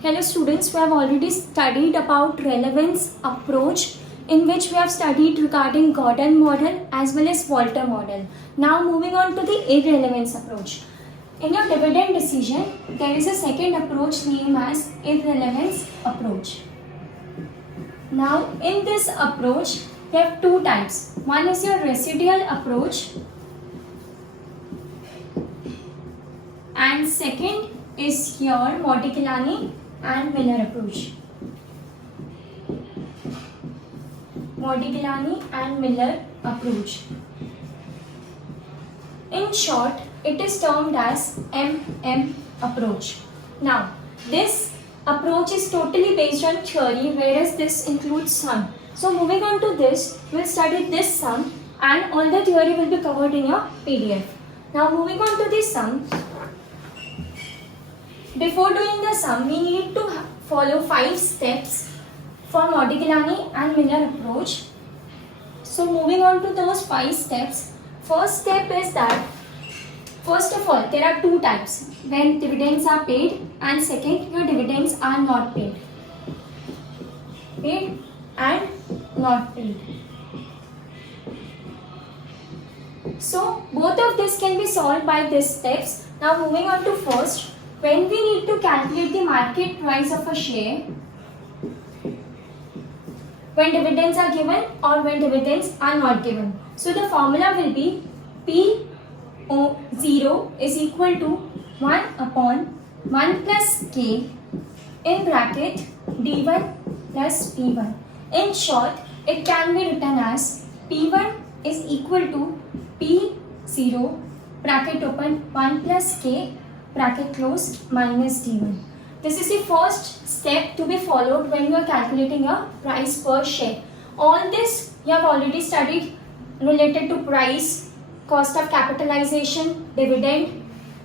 Hello students, we have already studied about relevance approach in which we have studied regarding Gordon model as well as Walter model. Now moving on to the irrelevance approach. In your dividend decision, there is a second approach named as irrelevance approach. Now in this approach, we have two types. One is your residual approach and second is your Modigliani and Miller approach. Modigliani and Miller approach. In short, it is termed as MM approach. Now, this approach is totally based on theory, whereas this includes sum. So moving on to this, we'll study this sum and all the theory will be covered in your PDF. Now moving on to this sum, before doing the sum, we need to follow 5 steps for Modigliani and Miller approach. So moving on to those 5 steps, first step is that, first of all, there are two types, when dividends are paid and second, your dividends are not paid. Paid and not paid. So both of this can be solved by these steps. Now moving on to first, when we need to calculate the market price of a share, when dividends are given or when dividends are not given. So the formula will be P0 is equal to 1 upon 1 plus K in bracket D1 plus P1. In short, it can be written as P1 is equal to P0 bracket open 1 plus K bracket closed minus D1. This is the first step to be followed when you are calculating a price per share. All this you have already studied related to price, cost of capitalization, dividend.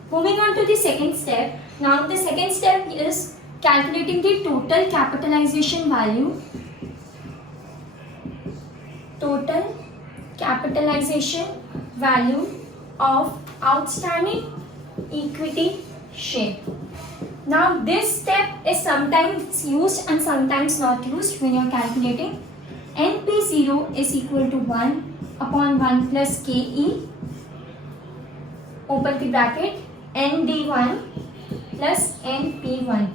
Moving on to the second step. Now the second step is calculating the total capitalization value. Total capitalization value of outstanding equity share. Now this step is sometimes used and sometimes not used when you are calculating. NP0 is equal to 1 upon 1 plus KE, open the bracket, ND1 plus NP1.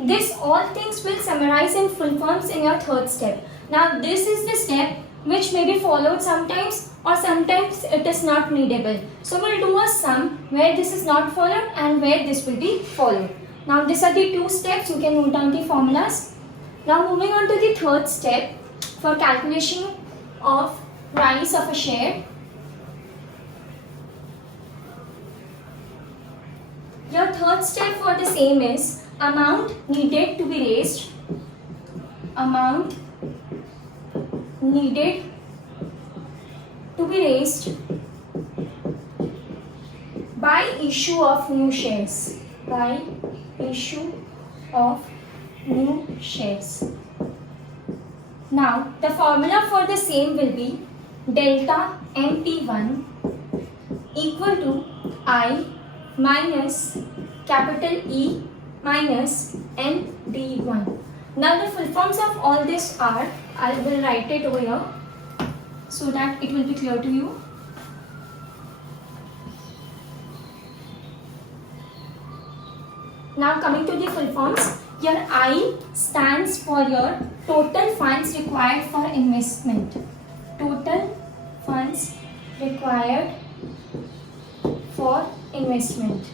This all things will summarize in full forms in your third step. Now this is the step which may be followed sometimes or sometimes it is not needable. So we'll do a sum where this is not followed and where this will be followed. Now these are the two steps, you can note down the formulas. Now moving on to the third step for calculation of price of a share. Your third step for the same is amount needed to be raised. Amount needed to be raised by issue of new shares. By issue of new shares. Now the formula for the same will be delta MP1 equal to I minus capital E minus ND1. Now the full forms of all this are, I will write it over here so that it will be clear to you. Now coming to the full forms, your I stands for your total funds required for investment. Total funds required for investment.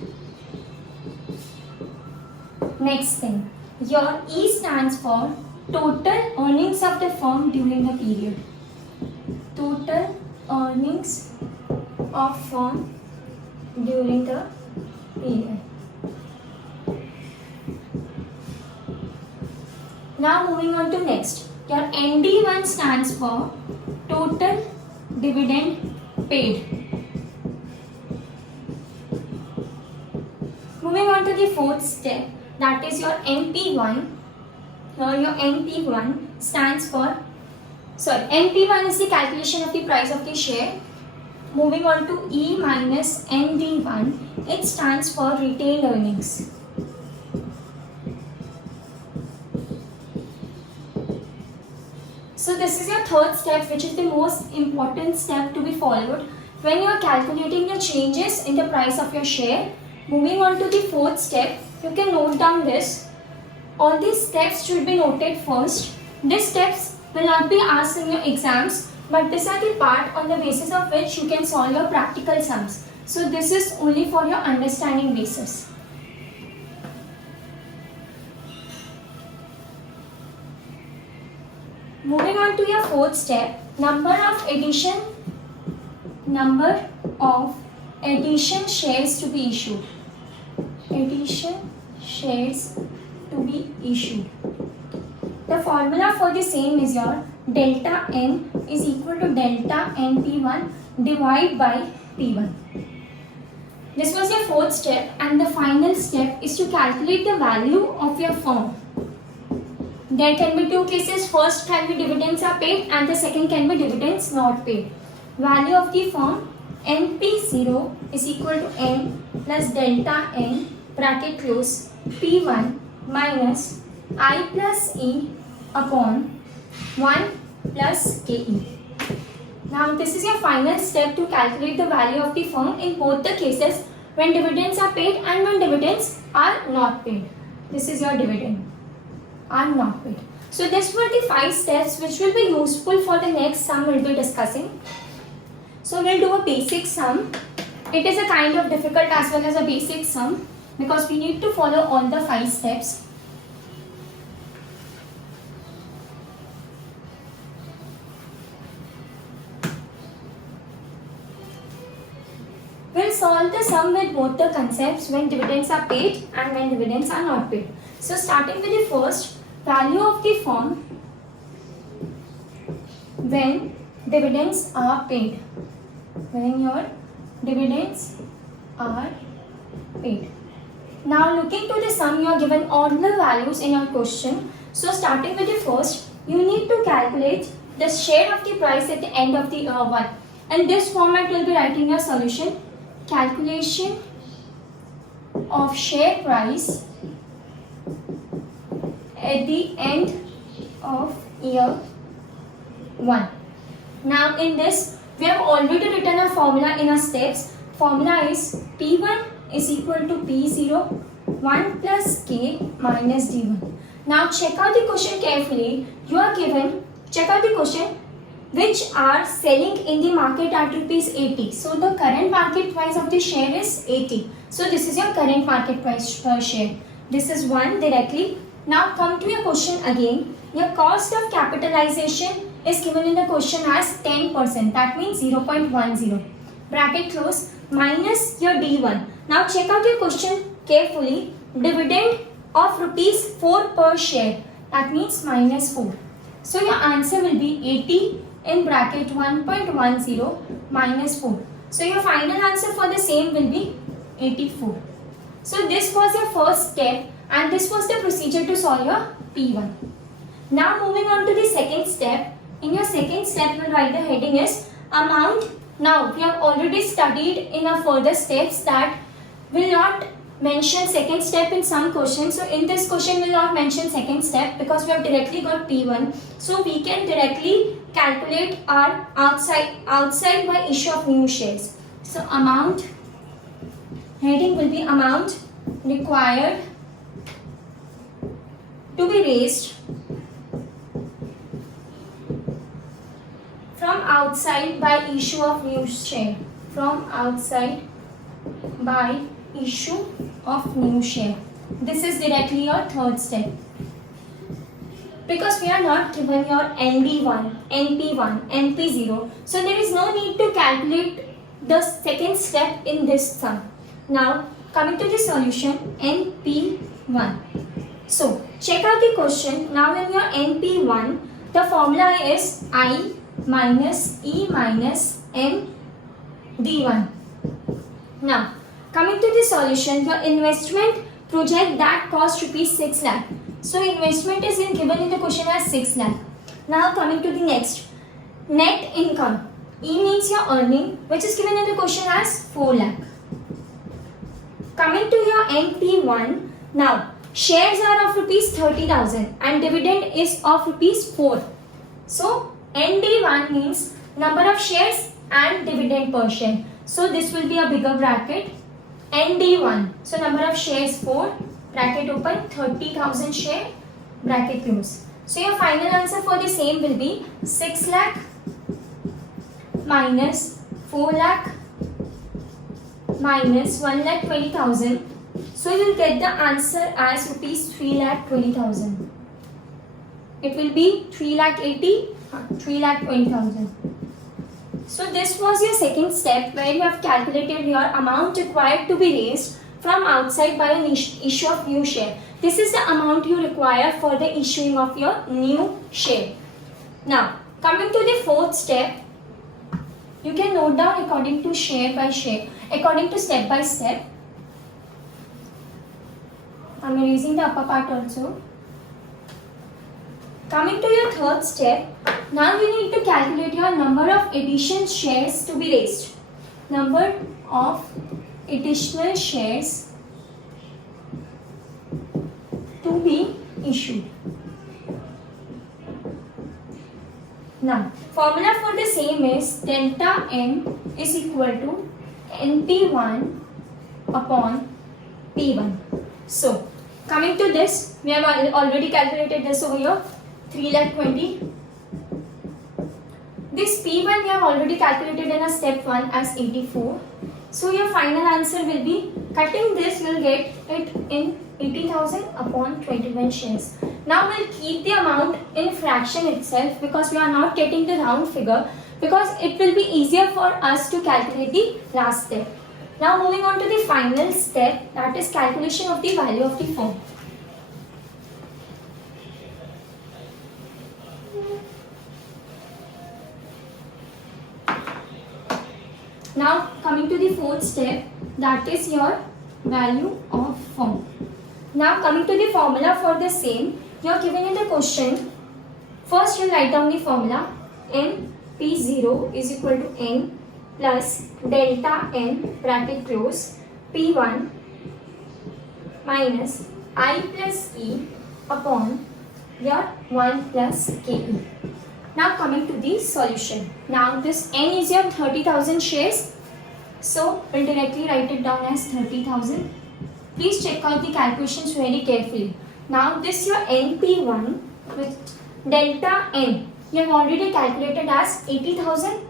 Next thing, your E stands for total earnings of the firm during the period. Total earnings of firm during the period. Now moving on to next, your ND1 stands for total dividend paid. Moving on to the fourth step, that is your MP1. Now your MP1 stands for, MP1 is the calculation of the price of the share. Moving on to E minus ND1, it stands for retained earnings. So this is your third step, which is the most important step to be followed when you are calculating the changes in the price of your share. Moving on to the fourth step, you can note down this. All these steps should be noted first. These steps will not be asked in your exams, but these are the part on the basis of which you can solve your practical sums. So this is only for your understanding basis. Moving on to your fourth step, number of addition shares to be issued. Addition shares to be issued. The formula for the same is your delta n is equal to delta np1 divided by p1. This was your fourth step, and the final step is to calculate the value of your firm. There can be two cases. First can be dividends are paid and the second can be dividends not paid. Value of the firm NP0 is equal to N plus delta N bracket close P1 minus I plus E upon 1 plus KE. Now this is your final step to calculate the value of the firm in both the cases, when dividends are paid and when dividends are not paid. This is your dividend are not paid. So this were the 5 steps which will be useful for the next sum we'll be discussing. So we'll do a basic sum. It is a kind of difficult as well as a basic sum because we need to follow all the 5 steps. We'll solve the sum with both the concepts, when dividends are paid and when dividends are not paid. So starting with the first, value of the firm when dividends are paid. When your dividends are paid. Now looking to the sum, you are given all the values in your question. So starting with the first, you need to calculate the share of the price at the end of the year 1. And this format will be writing your solution. Calculation of share price at the end of year 1. Now in this, we have already written a formula in our steps. Formula is P1 is equal to P0 1 plus K minus D1. Now check out the question carefully. You are given, check out the question, which are selling in the market at rupees 80. So the current market price of the share is 80. So this is your current market price per share. This is 1 directly. Now come to your question again. Your cost of capitalization is given in the question as 10%. That means 0.10. Bracket close minus your D1. Now check out your question carefully. Dividend of rupees 4 per share. That means minus 4. So your answer will be 80 in bracket 1.10 minus 4. So your final answer for the same will be 84. So this was your first step and this was the procedure to solve your P1. Now moving on to the second step. In your second step, you will write the heading is amount. Now we have already studied in our further steps that will not mention second step in some questions. So in this question we will not mention second step because we have directly got P1. So we can directly calculate our outside by issue of new shares. So amount, heading will be amount required to be raised from outside by issue of new share. From outside by issue of new share. This is directly your third step. Because we are not given your NB1, NP1, NP0. So there is no need to calculate the second step in this sum. Now coming to the solution, NP1. So check out the question. Now in your NP1, the formula is I minus E minus M D1. Now coming to the solution, your investment project that cost rupees 6 lakh. So investment is given in the question as 6 lakh. Now coming to the next, net income. E means your earning, which is given in the question as 4 lakh. Coming to your NP1, now shares are of rupees 30,000 and dividend is of rupees 4. So ND1 means number of shares and dividend per share. So this will be a bigger bracket. ND1. So number of shares 4, bracket open, 30,000 share, bracket close. So your final answer for the same will be 6 lakh minus 4 lakh minus 1,20,000. So you will get the answer as rupees 3,20,000. It will be 3,80,000, 3,20,000. So this was your second step where you have calculated your amount required to be raised from outside by an issue of new share. This is the amount you require for the issuing of your new share. Now coming to the fourth step, you can note down according to share by share, according to step by step. I am erasing the upper part also. Coming to your third step, now you need to calculate your number of additional shares to be raised. Number of additional shares to be issued. Now, formula for the same is delta N is equal to NP1 upon P1. So, coming to this, we have already calculated this over here, 3,20,000. This P1 we have already calculated in a step 1 as 84. So your final answer will be, cutting this will get it in 80,000 upon 21 shares. Now we'll keep the amount in fraction itself because we are not getting the round figure, because it will be easier for us to calculate the last step. Now moving on to the final step, that is calculation of the value of the firm. Now coming to the fourth step, that is your value of firm. Now coming to the formula for the same, you are given in the question. First you write down the formula. NP0 is equal to N plus delta N bracket close P1 minus I plus E upon your 1 plus KE. Now coming to the solution. Now this N is your 30,000 shares. So we'll directly write it down as 30,000. Please check out the calculations very carefully. Now this your NP1 with delta N, you have already calculated as 80,000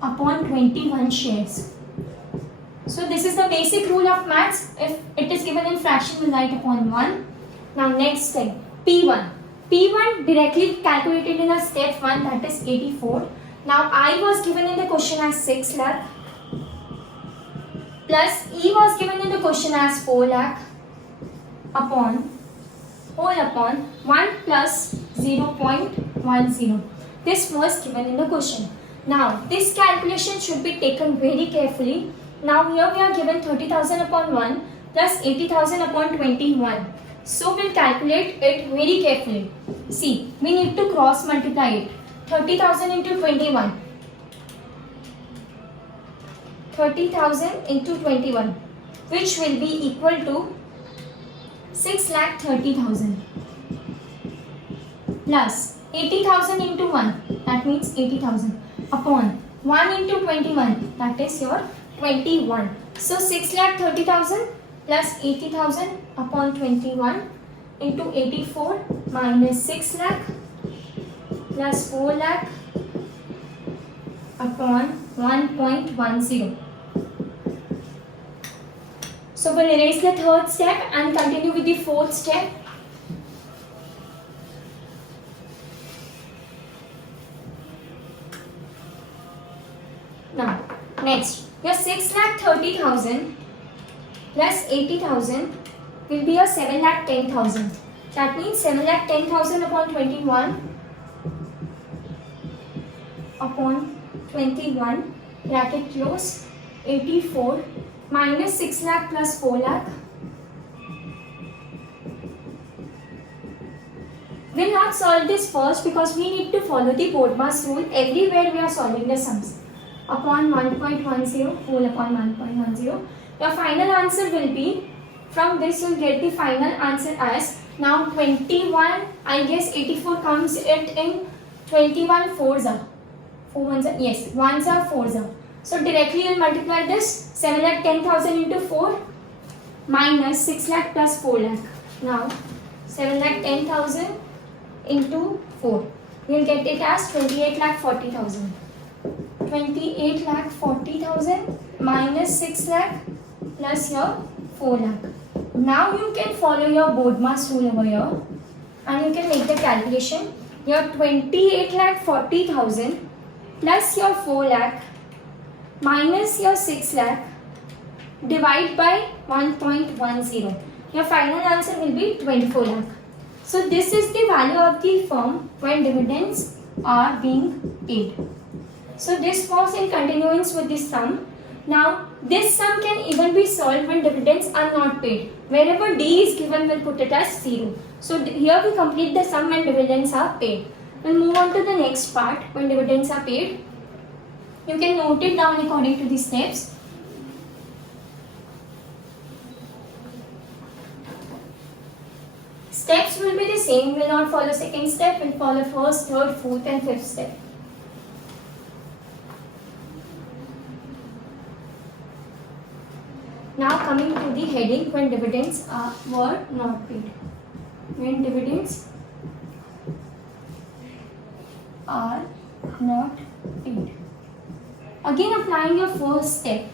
upon 21 shares. So this is the basic rule of maths. If it is given in fraction, we'll write upon 1. Now next thing, P1. P1 directly calculated in a step 1, that is 84. Now I was given in the question as 6 lakh plus E was given in the question as 4 lakh upon whole upon 1 plus 0.10. This was given in the question. Now this calculation should be taken very carefully. Now here we are given 30,000 upon 1 plus 80,000 upon 21. So we'll calculate it very carefully. See, we need to cross multiply it. 30,000 into 21. 30,000 into 21, which will be equal to 6,30,000 plus 80,000 into 1, that means 80,000 upon 1 into 21, that is your 21. So 6,30,000 plus 80,000 upon 21 into 84 minus 6 lakh plus 4 lakh upon 1.10. So we'll erase the third step and continue with the fourth step. Now, next, your 6,30,000 plus 80,000 will be your 7,10,000. That means 7,10,000 upon 21 upon 21 bracket close 84 minus 6 lakh plus 4 lakh. We'll not solve this first because we need to follow the BODMAS rule everywhere we are solving the sums. Upon 1.10 whole upon 1.10. Your final answer will be, from this you'll get the final answer as, now 21, I guess 84 comes it in 21 fours are 4 ones are, yes, ones are, fours are. So directly you'll multiply this 7,10,000 into 4 minus 6 lakh plus 4 lakh. Now 7,10,000 into 4. You'll get it as 28,40,000. 28,40,000 minus 6 lakh plus your 4 lakh. Now you can follow your BODMAS rule over here and you can make the calculation. Your 28,40,000 plus your 4 lakh minus your 6 lakh divide by 1.10. Your final answer will be 24 lakh. So this is the value of the firm when dividends are being paid. So this was in continuance with this sum. Now this sum can even be solved when dividends are not paid. Wherever D is given, we'll put it as 0. So here we complete the sum when dividends are paid. We'll move on to the next part when dividends are paid. You can note it down according to the steps. Steps will be the same, will not follow second step, will follow first, third, fourth and fifth step. Now coming to the heading when dividends were not paid. When dividends are not paid. Again applying your first step.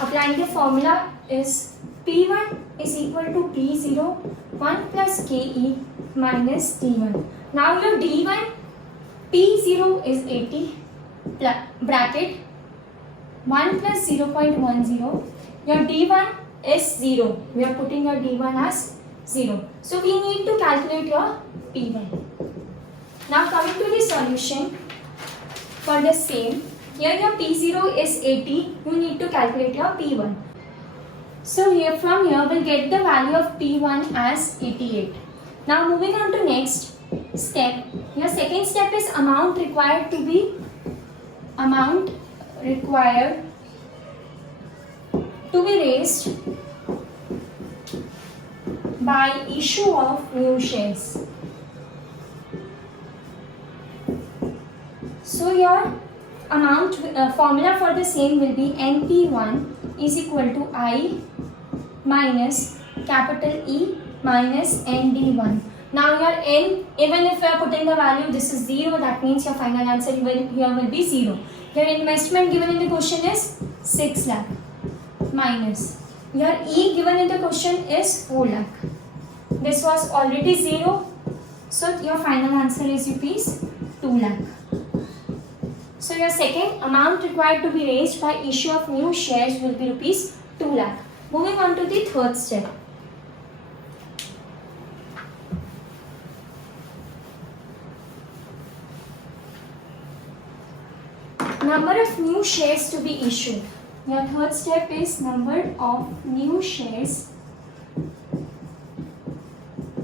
Applying the formula is P1 is equal to P0 1 plus KE minus D1. Now your D1 P0 is 80 bracket 1 plus 0.10. Your D1 is 0. We are putting your D1 as 0. So we need to calculate your P1. Now coming to the solution for the same. Here your P0 is 80. You need to calculate your P1. So from here we'll get the value of P1 as 88. Now moving on to next step. Your second step is amount required to be raised by issue of new shares. So your amount formula for the same will be NP1 is equal to I minus capital E minus ND1. Now your N, even if we are putting the value, this is 0, that means your final answer here will be 0. Your investment given in the question is 6 lakh minus your E given in the question is 4 lakh. This was already 0, so your final answer is rupees 2 lakh. So your second amount required to be raised by issue of new shares will be rupees 2 lakh. Moving on to the third step. Number of new shares to be issued. Your third step is number of new shares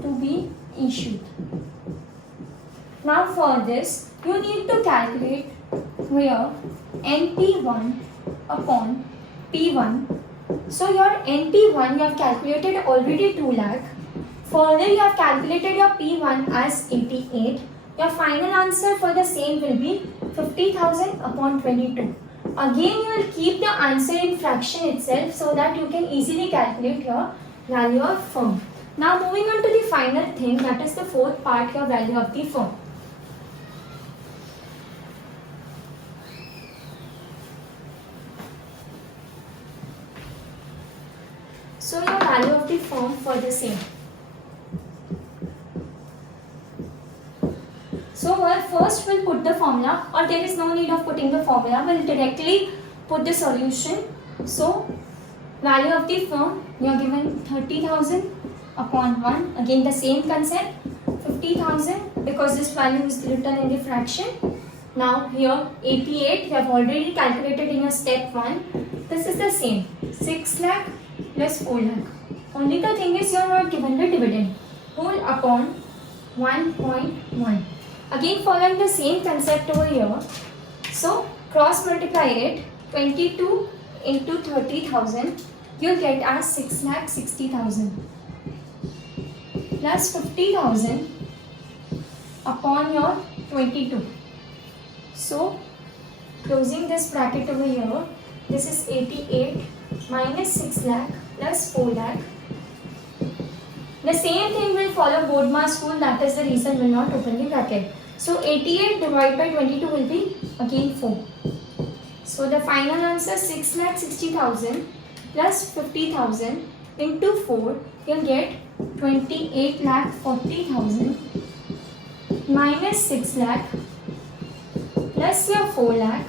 to be issued. Now for this, you need to calculate where NP1 upon P1. So your NP1 you have calculated already 2 lakh. Further you have calculated your P1 as 88. Your final answer for the same will be 50,000 upon 22. Again you will keep the answer in fraction itself so that you can easily calculate your value of firm. Now moving on to the final thing, that is the fourth part, your value of the firm. So your value of the firm for the same. So first we'll put the formula, or there is no need of putting the formula, we'll directly put the solution. So value of the firm, you are given 30,000 upon 1, again the same concept, 50,000 because this value is written in the fraction. Now here 88 you have already calculated in your step 1, this is the same, 6 lakh plus 4 lakh. Only the thing is you are not given the dividend, whole upon 1.1. Again following the same concept over here, so cross multiply it, 22 into 30,000 you'll get as 6,60,000 plus 50,000 upon your 22. So closing this bracket over here, this is 88 minus 6 lakh plus 4 lakh. The same thing will follow Bodmer's rule, that is the reason we'll not open the bracket. So 88 divided by 22 will be again 4. So the final answer 6,60,000 plus 50,000 into 4, you'll get 28,40,000 minus 6 lakh plus your 4 lakh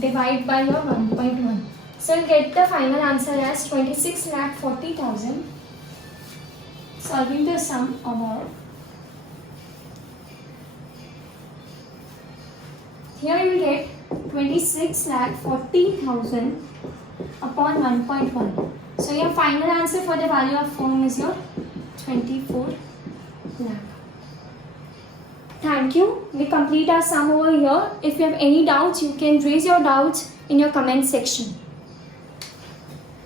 divide by your 1.1. So you'll get the final answer as 26,40,000. Solving the sum above. Here you will get 26,40,000 upon 1.1. So your final answer for the value of firm is your 24 lakh. Thank you. We complete our sum over here. If you have any doubts, you can raise your doubts in your comment section.